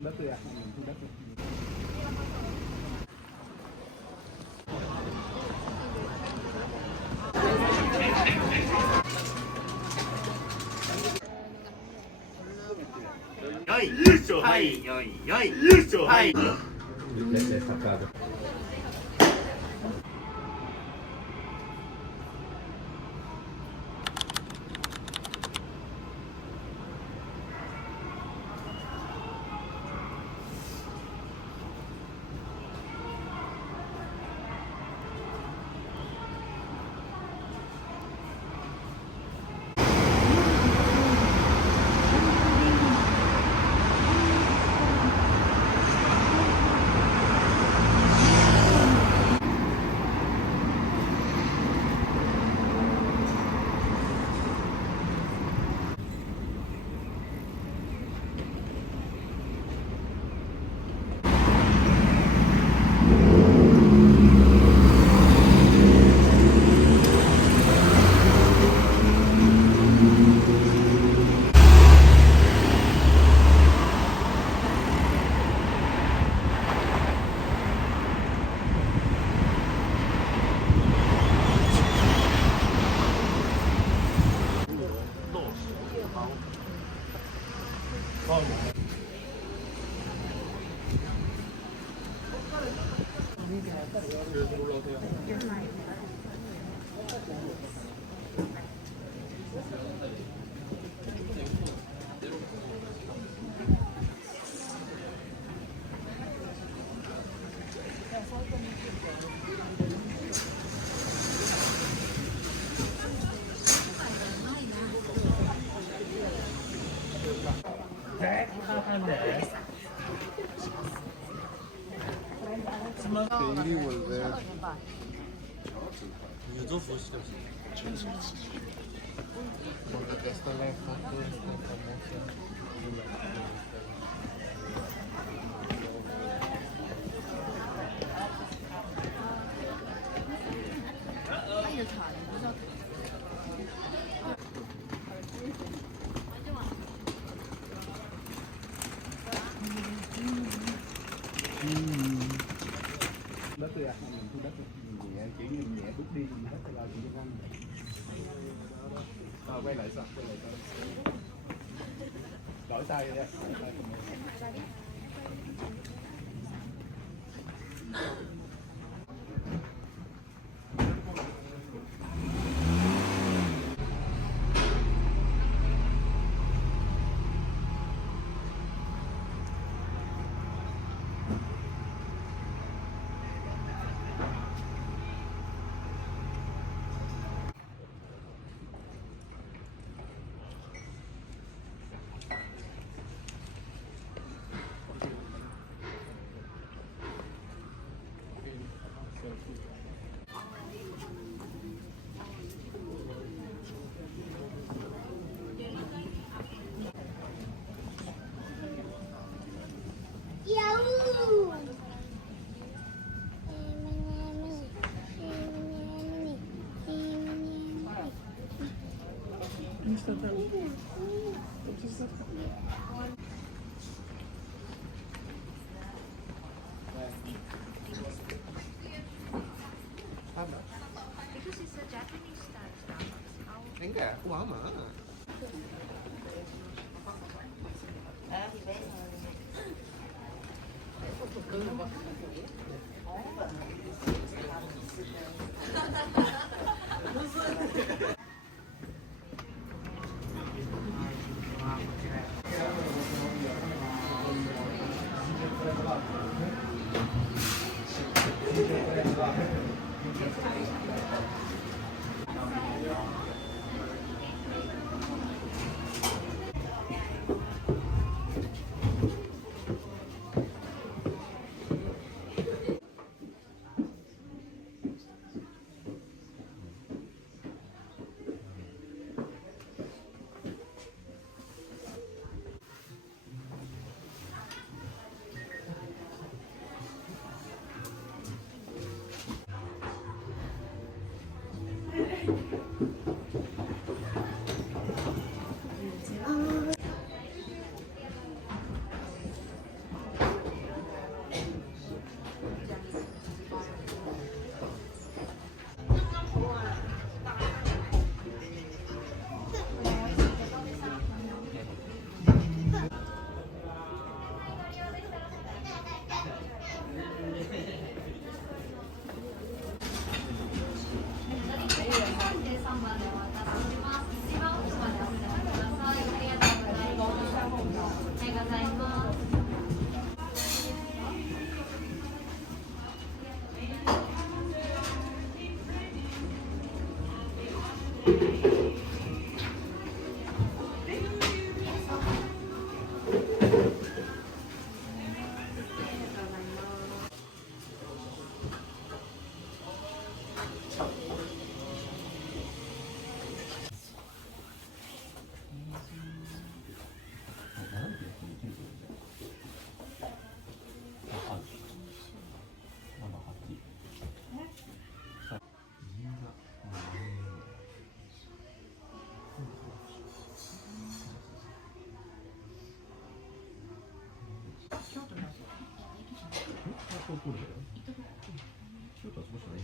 đất tươi à? Đất tươi. Yoi, yuso, hai, yoi, yoi, yuso, hai. L'hai staccato. ir y volver. Porque acá está la foto de esta famosa. Đất tươi à? Khu đất tươi. Nhẹ, chỉ nhẹ bước đi thì hết là chỉ ăn. Quay lại sao? Quay lại sao? Đổi tay đi. Because it's a Japanese style. Enggak, aku lama. 过来了，就找什么小友。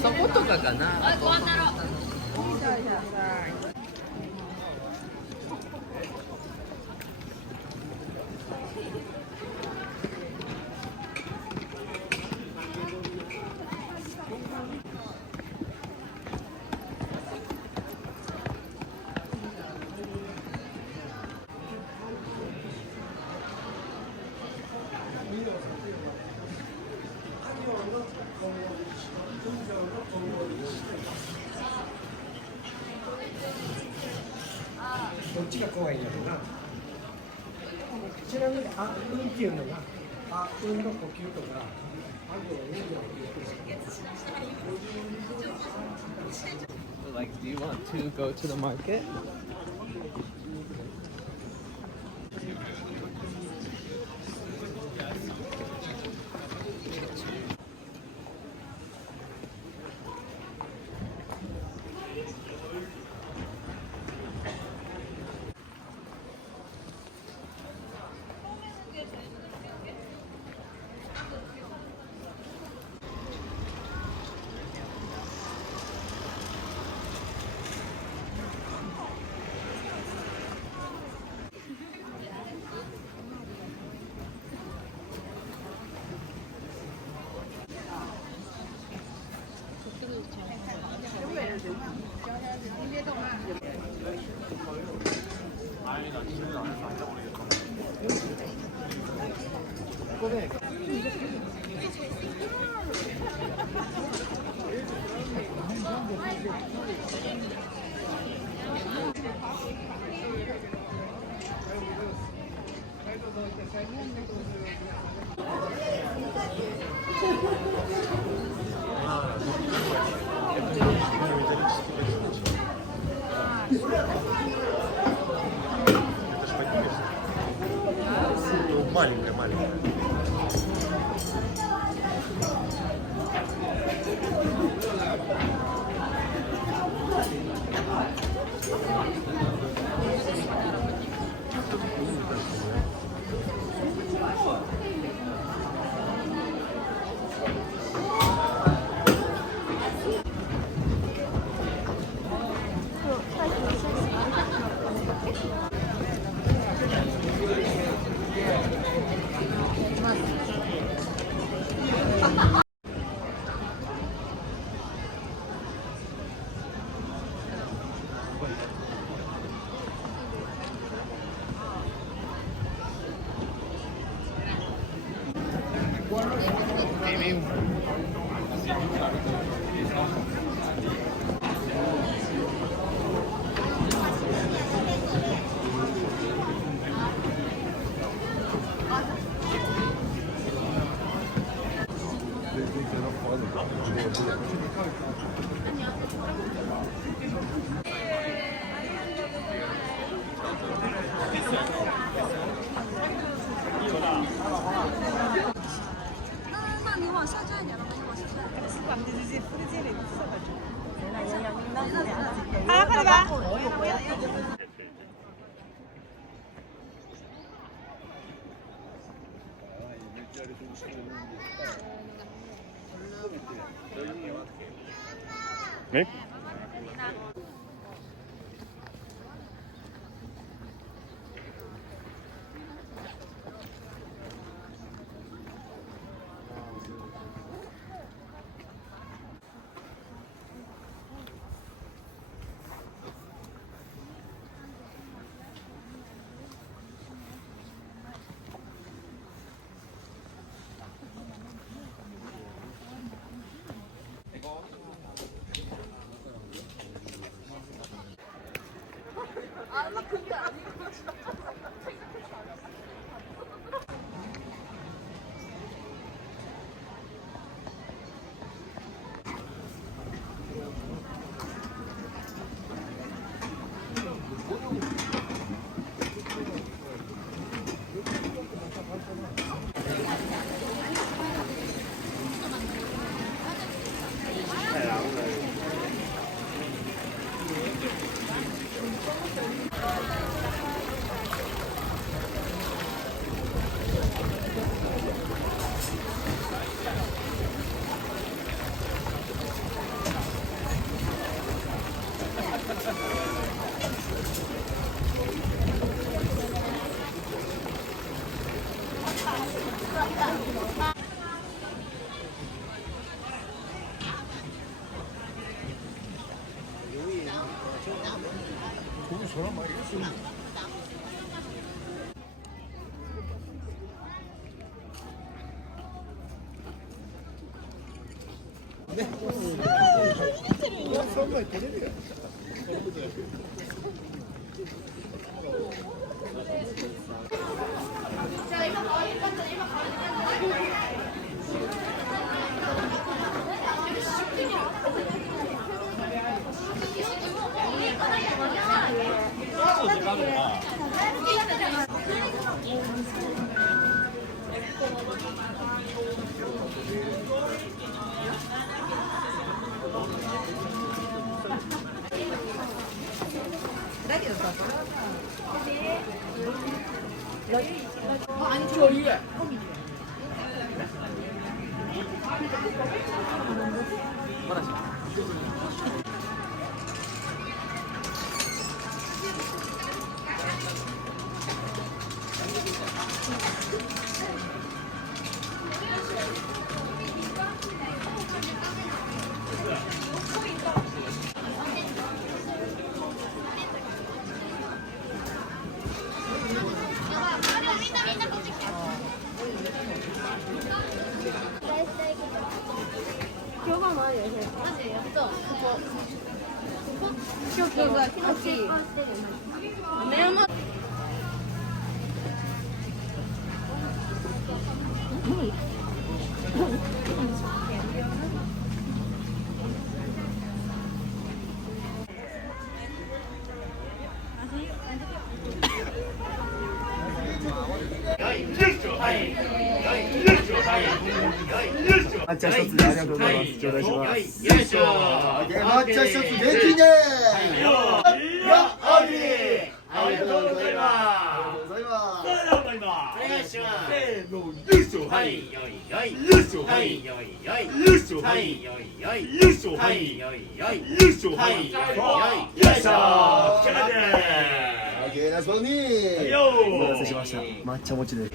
そことかかな。どっちが怖いんやろな。ちなみに、あ、うんっていうのが、あ、うんの呼吸とか、あとはうんの呼吸。 Like, do you want to go to the market? Маленькая, маленькая. 네? 抹茶一つでありがとうございます。頂戴します。よいしょ。抹茶一つ元気ね。ありがとうございます。ありがとうございます。それでは参ります。お願いします。せーの、よいしょ。はい、よいよい。よいしょ。はい、よいよい。よいしょ。はい、よいよい。よいしょ。はい、よいよい。よいしょ。はい、よいよい。よいしょ。こちらです。オッケー、ナイスボニー。よーお待たせしました。抹茶餅です。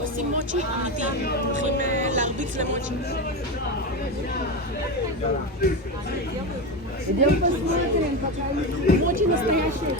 עושים מוצ'י אמיתי, הולכים להרביץ למוצ'י. Идем посмотрим, какая очень настоящая.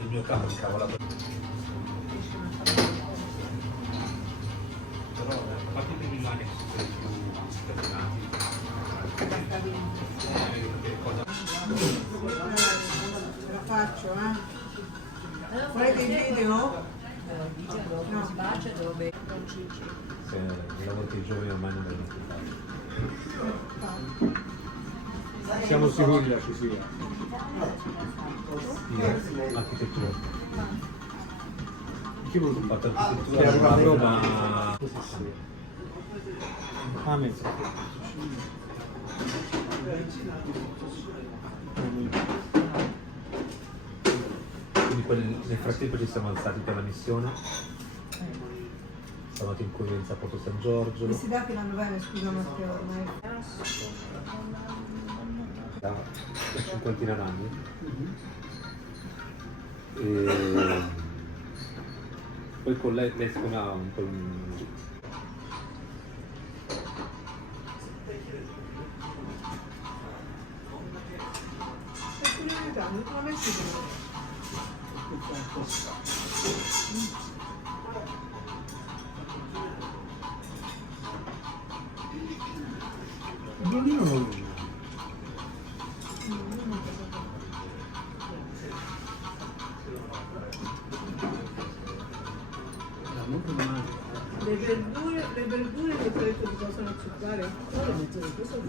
Il mio capo di cavolato. Però a parte che rimane più scatenati. La faccio, Volete il video? No. Bacia dove? Se lavori i giovani ormai non vengono più fatti. Siamo sicuri che ci sia. L'architettura. Chi vuole fatto architettura? Che arriva a Roma. Quindi nel frattempo ci siamo alzati per la missione. Siamo andati in Coienza a Porto San Giorgio. Questi dati vanno bene, scusa Matteo, ormai. Da una cinquantina d'anni. Poi con lei siccome ha un po' Come si Il bambino non lo molto male. le verdure di solito si possono accettare? No, le metto questo.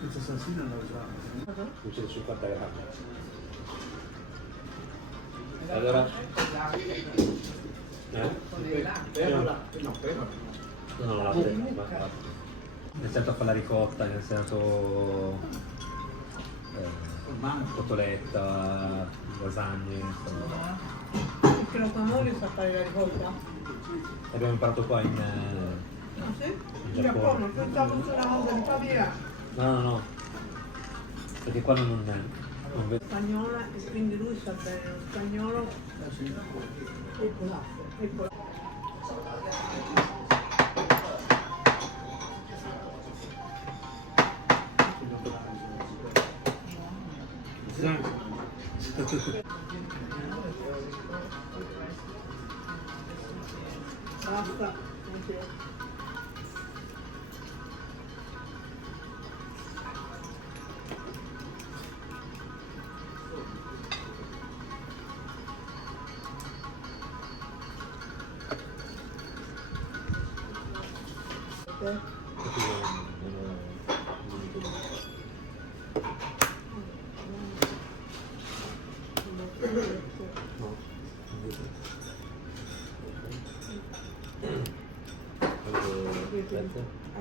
Questa salsina la usavo. 250 grammi. Allora? No, latte, basta. Nel senso a fare la ricotta, nel senso cotoletta, lasagne, insomma. Perché lo famone sa fare la ricotta? Abbiamo imparato qua in Ah sì? in In Giappone, Giappone. pensavo fosse una cosa di Pavia. No. Perché qua non vedo. Spagnola e quindi lui sa bene lo spagnolo e polacco. E polacco. Basta, anche.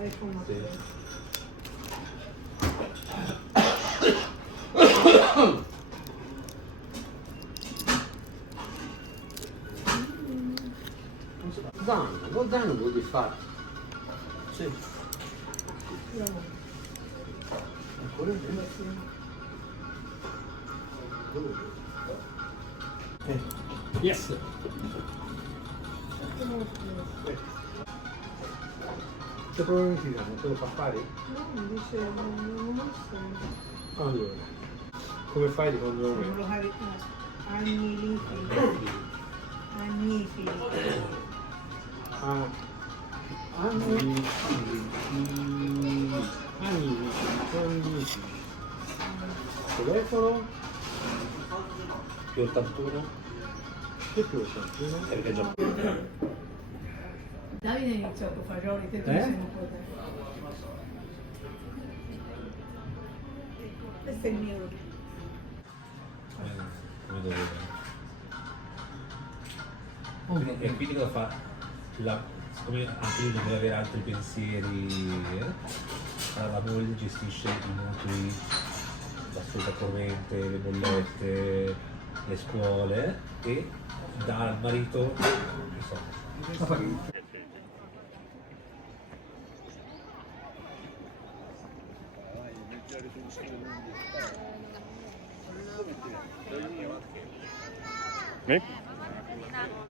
Ecco una Lo zaino vuol dire fare. Sì. Ancora Yes. Che problemi ti danno? Te lo fa fare? no, dice non so. Allora, come fai secondo me? Non lo fare annifili. Annifili. Annifili. Telefono? Più 81? Che più 81? Perché già. Davide ha iniziato a fagioli, te Eh? sei un po' te. Questo è il mio. Come dove. E quindi cosa fa? Siccome anche lui non deve avere altri pensieri, la moglie gestisce i mutui, la spesa corrente, le bollette, le scuole e dà al marito i soldi. Me?